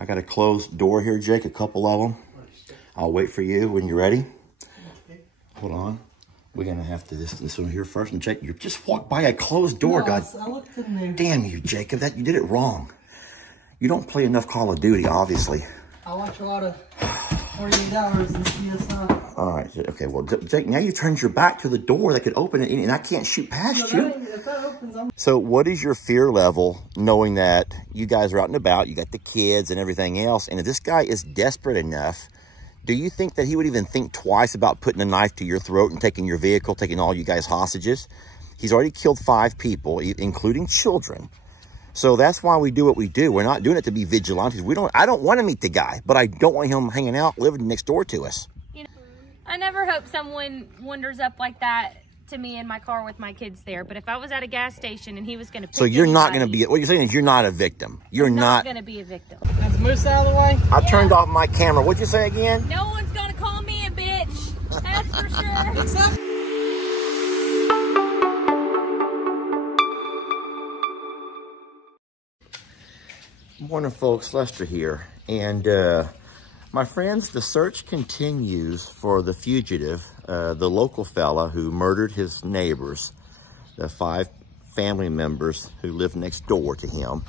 I got a closed door here, Jake, a couple of them. I'll wait for you when you're ready. Hold on. We're going to have to this one here first. And Jake, you just walked by a closed door. God, I looked in there. Damn you, Jacob. You did it wrong. You don't play enough Call of Duty, obviously. I watch a lot of 48 Hours in CSI. All right. Okay, well, Jake, now you turned your back to the door that could open it, and I can't shoot past you. If that opens, So what is your fear level knowing that you guys are out and about, you got the kids and everything else, and if this guy is desperate enough, do you think that he would even think twice about putting a knife to your throat and taking your vehicle, taking all you guys hostages? He's already killed 5 people, including children. So that's why we do what we do. We're not doing it to be vigilantes. I don't want to meet the guy, but I don't want him hanging out, living next door to us. You know, I never hope someone wanders up like that to me in my car with my kids there. But if I was at a gas station and he was going to pick So you're not going to be, what you're saying is you're not a victim. You're not going to be a victim. That's Moose out of the way. I turned off my camera. What'd you say again? No one's going to call me a bitch. That's for sure. Morning, folks. Lester here. And my friends, the search continues for the fugitive, the local fella who murdered his neighbors, the 5 family members who lived next door to him.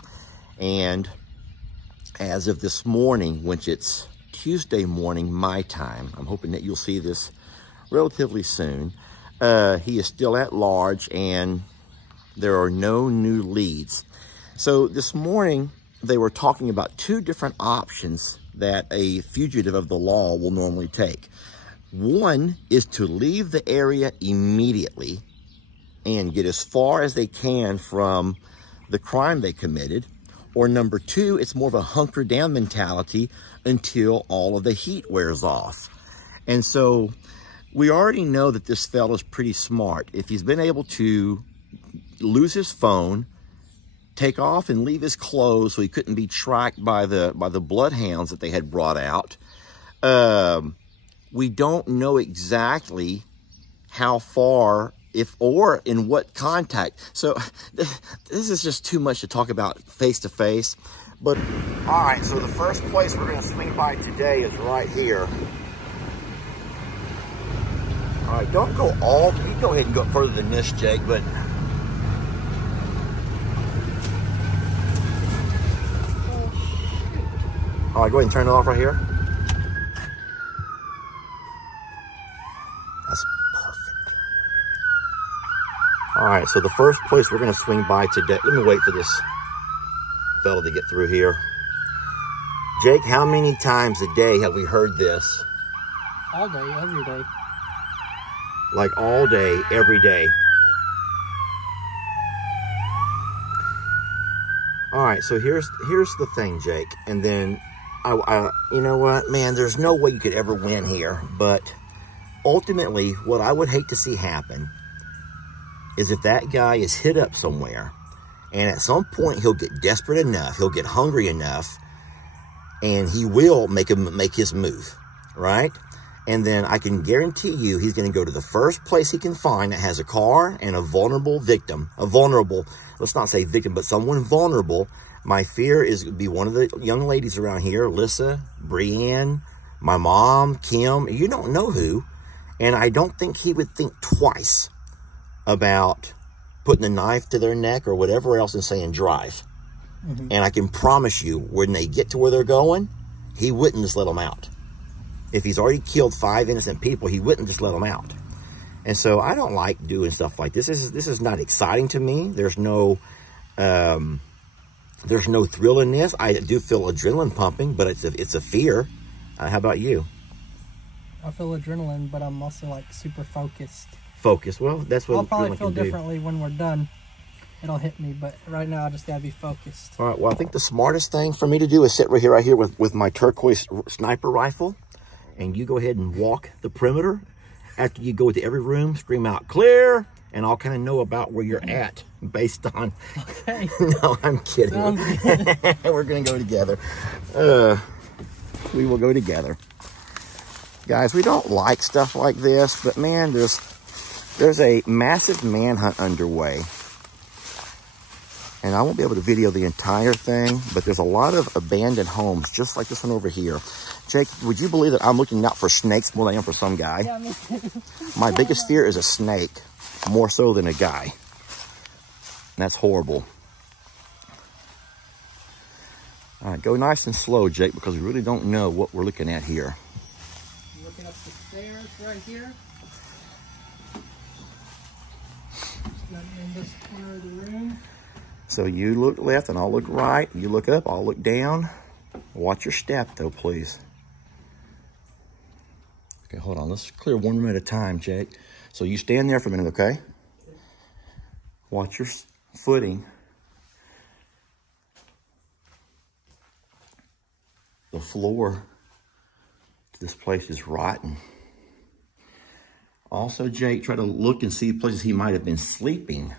And as of this morning, which it's Tuesday morning, my time, I'm hoping that you'll see this relatively soon, he is still at large and there are no new leads. So this morning, they were talking about 2 different options that a fugitive of the law will normally take. One is to leave the area immediately and get as far as they can from the crime they committed. Or number 2, it's more of a hunker down mentality until all of the heat wears off. And so we already know that this fella's pretty smart. If he's been able to lose his phone, take off and leave his clothes so he couldn't be tracked by the bloodhounds that they had brought out. We don't know exactly how far, if or in what contact. So this is just too much to talk about face to face. But all right, so the first place we're going to swing by today is right here. All right, don't go all. You go ahead and go further than this, Jake, but. All right, go ahead and turn it off right here. That's perfect. All right, so the first place we're going to swing by today, let me wait for this fella to get through here. Jake, how many times a day have we heard this? All day, every day. Like all day, every day. All right, so here's the thing, Jake, and then you know what, man, there's no way you could ever win here, but ultimately, what I would hate to see happen is if that guy is hit up somewhere, and at some point he'll get desperate enough, he'll get hungry enough, and he will make his move, right? And then I can guarantee you he's going to go to the first place he can find that has a car and a vulnerable victim, let's not say victim, but someone vulnerable. My fear is it would be one of the young ladies around here, Alyssa, Brienne, my mom, Kim, you don't know who. And I don't think he would think twice about putting a knife to their neck or whatever else and saying drive. And I can promise you, when they get to where they're going, he wouldn't just let them out. If he's already killed 5 innocent people, he wouldn't just let them out. And so I don't like doing stuff like this. This is not exciting to me. There's no thrill in this. I do feel adrenaline pumping, but it's a fear. How about you? I feel adrenaline, but I'm also like super focused. Focus. Well, that's what I'll probably feel differently when we're done. It'll hit me, but right now I just gotta be focused. All right. Well, I think the smartest thing for me to do is sit right here with my turquoise sniper rifle, and you go ahead and walk the perimeter. After you go into every room, scream out "clear," and I'll kind of know about where you're at based on. Okay. No, I'm kidding. We're gonna go together. We will go together, guys. We don't like stuff like this, but man, there's a massive manhunt underway And I won't be able to video the entire thing, but there's a lot of abandoned homes, just like this one over here. Jake, would you believe that I'm looking out for snakes more than I am for some guy? Yeah, me too. My biggest fear is a snake, more so than a guy. And that's horrible. All right, go nice and slow, Jake, because we really don't know what we're looking at here. I'm looking up the stairs right here. Nothing in this corner of the room. So you look left and I'll look right. You look up, I'll look down. Watch your step though, please. Okay, hold on. Let's clear one room at a time, Jake. So you stand there for a minute, okay? Watch your footing. The floor to this place is rotten. Also, Jake, try to look and see places he might have been sleeping.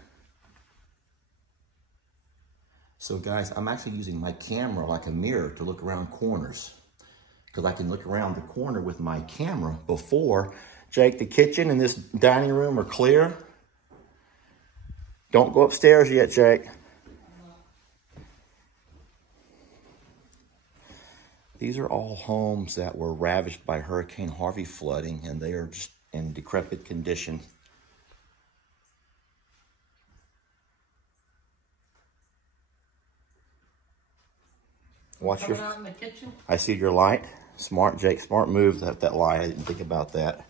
So guys, I'm actually using my camera like a mirror to look around corners, because I can look around the corner with my camera before. Jake, the kitchen and this dining room are clear. Don't go upstairs yet, Jake. These are all homes that were ravaged by Hurricane Harvey flooding, and they are just in decrepit condition. Watch your. Out in the kitchen. I see your light. Smart, Jake. Smart move. That light. I didn't think about that.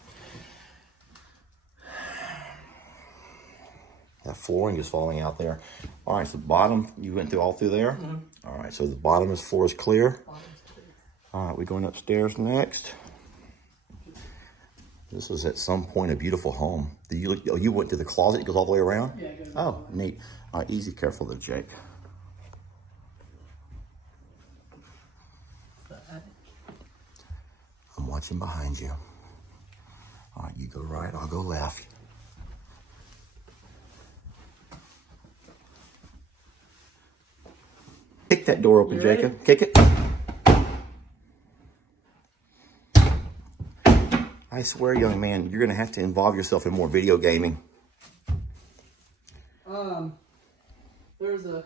That flooring is falling out there. All right. So the bottom, you went through all through there. Mm-hmm. All right. So the bottom of the floor is clear. All right. We're going upstairs next. This was at some point a beautiful home. Did you look? Oh, you went to the closet. It goes all the way around. Yeah. It goes oh, neat. All right. Easy, careful there, Jake. I'm watching behind you. All right, you go right, I'll go left. Kick that door open, Jacob. Kick it. I swear, young man, you're gonna have to involve yourself in more video gaming. There's a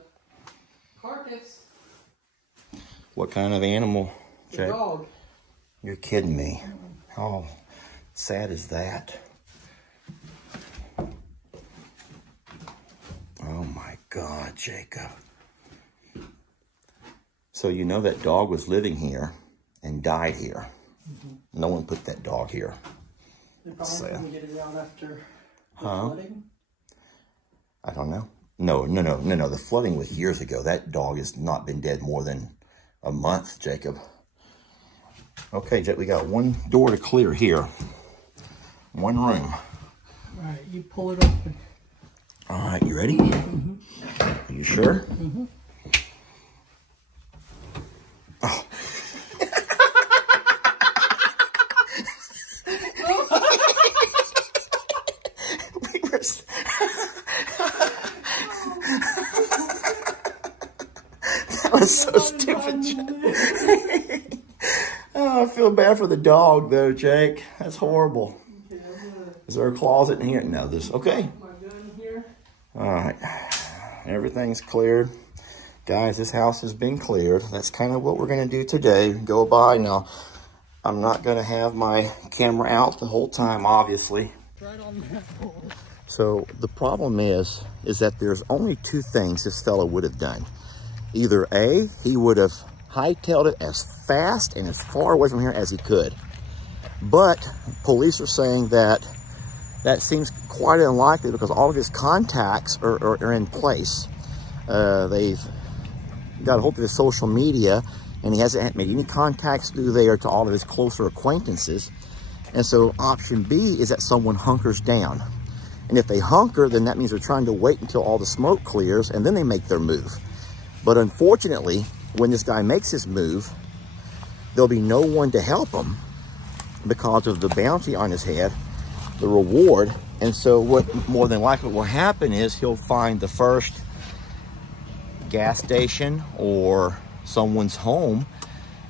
carcass. What kind of animal, Jake? A dog. You're kidding me. How sad is that? Oh my God, Jacob. So you know that dog was living here and died here. Mm-hmm. No one put that dog here. They probably didn't get it out after the flooding? I don't know. No. The flooding was years ago. That dog has not been dead more than a month, Jacob. Okay, Jake, we got one door to clear here. One room. All right, you pull it open. All right, you ready? Mm-hmm. Are you sure? Mm-hmm. Oh. That was so stupid, Jake. Oh, I feel bad for the dog, though, Jake. That's horrible. Is there a closet in here? No, there's... Okay. All right. Everything's cleared. Guys, this house has been cleared. That's kind of what we're going to do today. Go by. Now, I'm not going to have my camera out the whole time, obviously. Right on that wall. So, the problem is that there's only two things this fellow would have done. Either A, he would have hightailed it as fast and as far away from here as he could. But police are saying that seems quite unlikely because all of his contacts are in place. They've got a hold of his social media, and he hasn't made any contacts through there to all of his closer acquaintances. And so option B is that someone hunkers down. And if they hunker, then that means they're trying to wait until all the smoke clears and then they make their move. But unfortunately, when this guy makes his move, there'll be no one to help him because of the bounty on his head, the reward. And so what more than likely will happen is he'll find the first gas station or someone's home.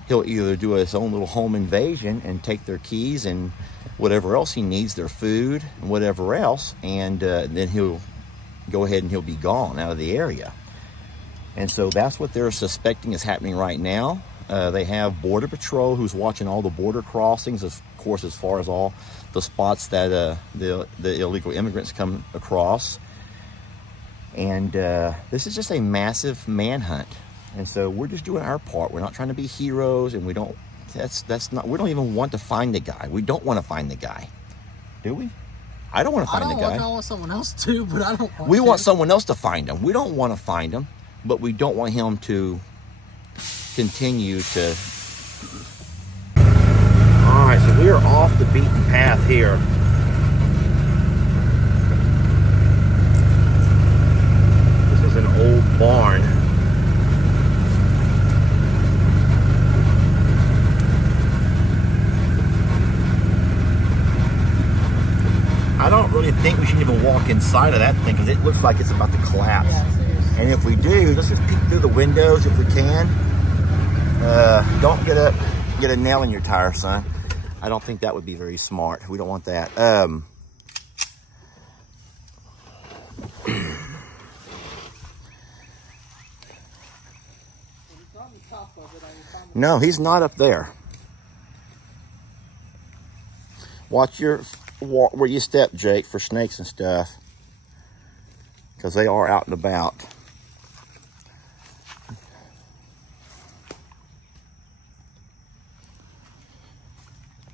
He'll either do his own little home invasion and take their keys and whatever else he needs, their food and whatever else, and then he'll go ahead and he'll be gone out of the area. And so that's what they're suspecting is happening right now. They have Border Patrol who's watching all the border crossings, of course, as far as all the spots that the illegal immigrants come across. And this is just a massive manhunt. And so we're just doing our part. We're not trying to be heroes, and we don't even want to find the guy. We don't want to find the guy. Do we? I don't want to find the guy. I want someone else to, but I don't want We want someone else to find him. We don't want to find him, but we don't want him to continue to... All right, so we are off the beaten path here. This is an old barn. I don't really think we should even walk inside of that thing because it looks like it's about to collapse. Yeah, seriously. And if we do, let's just peek through the windows if we can. Don't get a nail in your tire, son. I don't think that would be very smart. We don't want that. No, he's not up there. Watch where you step, Jake, for snakes and stuff, because they are out and about.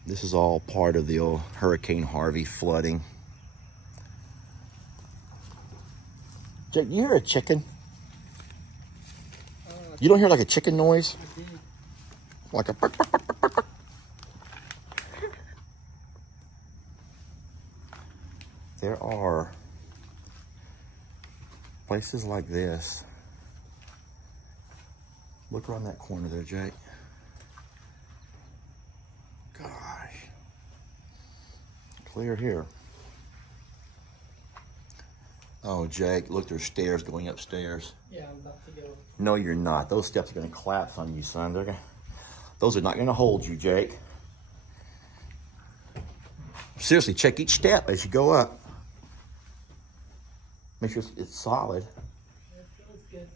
This is all part of the old Hurricane Harvey flooding. Jake, you hear a chicken? You don't hear like a chicken noise? I did. Like a... There are places like this. Look around that corner there, Jake. Gosh. Clear here. Oh, Jake, look, there's stairs going upstairs. Yeah, I'm about to go. No, you're not. Those steps are going to collapse on you, son. Those are not going to hold you, Jake. Seriously, check each step as you go up. Make sure it's solid. It feels good.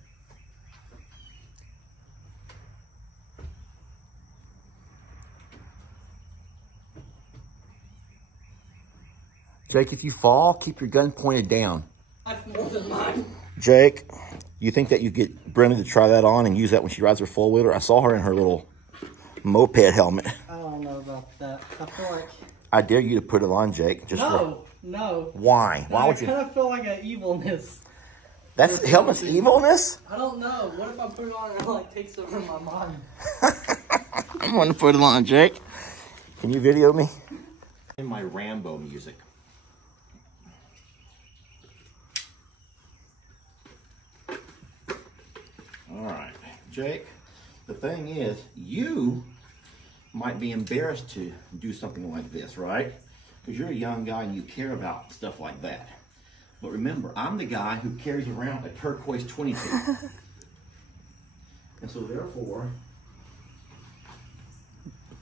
Jake, if you fall, keep your gun pointed down. That's more than mine. Jake, you think that you get Brenda to try that on and use that when she rides her four-wheeler? I saw her in her little moped helmet. I don't know about that. I feel like... I dare you to put it on, Jake. No. Why? Why would you? I kind of feel like an evilness. That's helmet's evilness? I don't know. What if I put it on and it like takes over my mind? I'm going to put it on, Jake. Can you video me? In my Rambo music. All right, Jake, the thing is, you might be embarrassed to do something like this, right? Because you're a young guy and you care about stuff like that. But remember, I'm the guy who carries around a turquoise 22. And so therefore,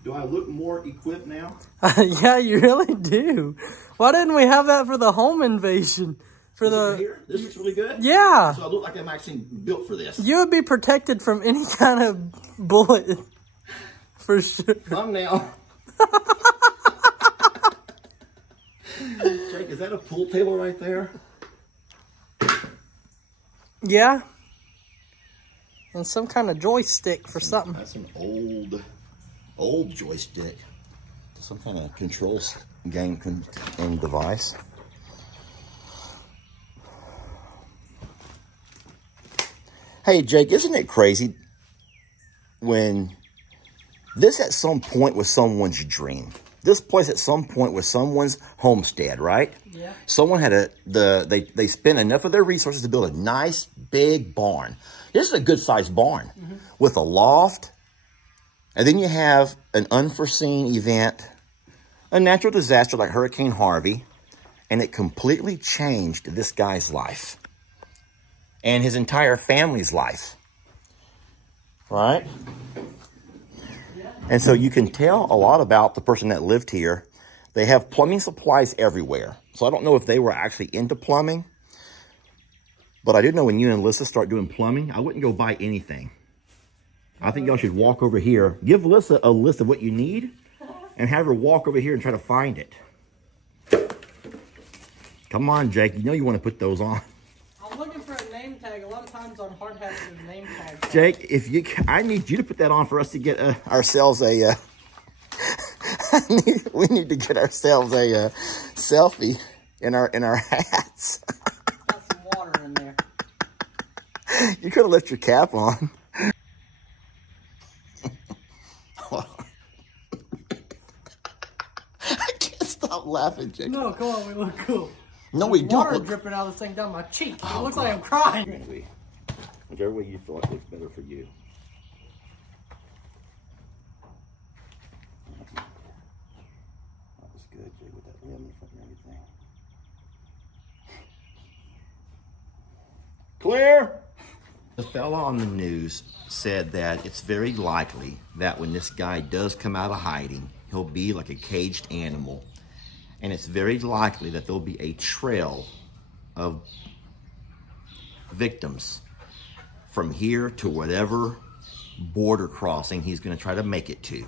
do I look more equipped now? Yeah, you really do. Why didn't we have that for the home invasion? For This here? This looks really good? Yeah. So I look like I'm actually built for this. You would be protected from any kind of bullet. For sure. Thumbnail. Jake, is that a pool table right there? Yeah. And some kind of joystick for something. That's an old joystick. Some kind of control game and device. Hey, Jake, isn't it crazy when this at some point was someone's dream? This place at some point was someone's homestead, right? Yeah. Someone had they spent enough of their resources to build a nice big barn. This is a good sized barn with a loft. And then you have an unforeseen event, a natural disaster like Hurricane Harvey, and it completely changed this guy's life and his entire family's life, right? And so you can tell a lot about the person that lived here. They have plumbing supplies everywhere. So I don't know if they were actually into plumbing, But I did know when you and Alyssa start doing plumbing, I wouldn't go buy anything. I think y'all should walk over here. Give Alyssa a list of what you need and have her walk over here and try to find it. Come on, Jake. You know you want to put those on. I'm looking for a name tag. A lot of times on hard hats there's name tags. Jake, I need you to put that on for us to get ourselves a... we need to get ourselves a selfie in our hats. Got some water in there. You could have left your cap on. I can't stop laughing, Jake. No, come on, we look cool. No, we don't. Water dripping out of this thing down my cheek. It looks like I'm crying. Whichever way you feel like looks better for you. That was good, Jake, with that limb in front and everything. Clear! The fella on the news said that it's very likely that when this guy does come out of hiding, he'll be like a caged animal. And it's very likely that there'll be a trail of victims from here to whatever border crossing he's going to try to make it to.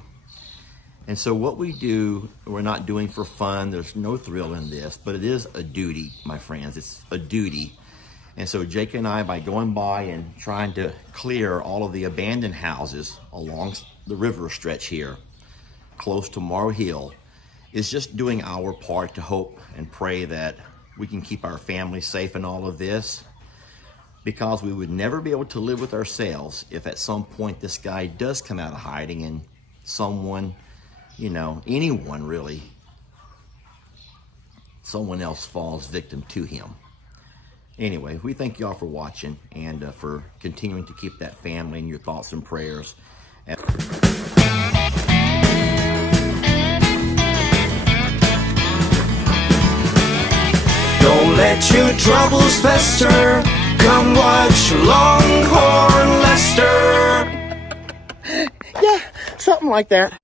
And so what we do, we're not doing for fun. There's no thrill in this, but it is a duty, my friends. It's a duty. And so Jake and I, by going by and trying to clear all of the abandoned houses along the river stretch here, close to Morrow Hill, is just doing our part to hope and pray that we can keep our family safe in all of this, because we would never be able to live with ourselves if at some point this guy does come out of hiding and someone, you know, anyone really, someone else falls victim to him. Anyway, we thank y'all for watching and for continuing to keep that family in your thoughts and prayers. Don't let your troubles fester. Come watch Longhorn Lester. Yeah, something like that.